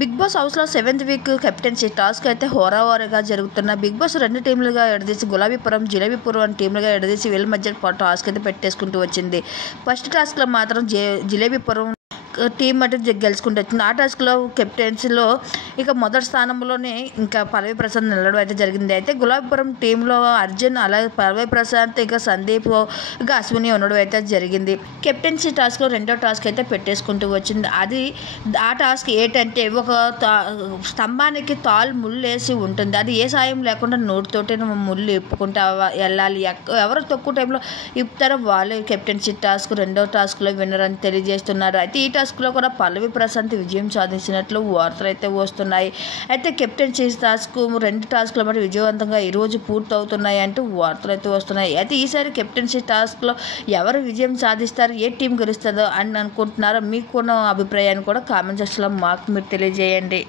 Big boss హౌస్లో 7th week captaincy task అయితే హోరాహోరీగా జరుగుతున్న బిగ్ బాస్ 2 టీంలుగా ఎడదీసి గులాబీపురం జిలేబీపురం అని టీంలుగా ఎడదీసి వీళ్ళ మధ్య టాస్క్ అయితే పెట్టేసుకుంటూ వచ్చింది. ఫస్ట్ టాస్క్లో మాత్రం జిలేబీపురం టీం అంటే గెలుచుకుంటూ వచ్చింది. ఆ టాస్క్లో కెప్టెన్సీలో ఇక మొదటి స్థానంలోనే ఇంకా పల్లవి ప్రసాద్ నిలవడం అయితే జరిగింది. అయితే గులాబీపురం టీంలో అర్జున్, అలాగే పల్లవి ప్రసాద్, ఇంకా సందీప్, ఇంకా అశ్విని ఉండడం అయితే జరిగింది. కెప్టెన్సీ టాస్క్లో రెండో టాస్క్ అయితే పెట్టేసుకుంటూ వచ్చింది. ఆ టాస్క్ ఏంటంటే ఒక స్తంభానికి ముళ్ళేసి ఉంటుంది. అది ఏ సాయం లేకుండా నోటితోటే ముళ్ళు ఇప్పుకుంటా వెళ్ళాలి. ఎవరు తక్కువ టైంలో ఇప్పుతారో వాళ్ళే కెప్టెన్సీ టాస్క్ రెండో టాస్క్లో విన్నర్ అని తెలియజేస్తున్నారు. అయితే ఈ టాస్క్లో కూడా పల్లవి ప్రశాంత్ విజయం సాధించినట్లు వార్తలు అయితే వస్తున్నాయి. అయితే కెప్టెన్సీ టాస్క్ 2 టాస్క్ల మరి విజయవంతంగా ఈరోజు పూర్తవుతున్నాయి అంటూ వార్తలు అయితే వస్తున్నాయి. అయితే ఈసారి కెప్టెన్సీ టాస్క్లో ఎవరు విజయం సాధిస్తారు, ఏ టీం గెలుస్తుందో అని అనుకుంటున్నారో మీకున్న అభిప్రాయాన్ని కూడా కామెంట్ సెక్షన్లో మాకు మీరు తెలియజేయండి.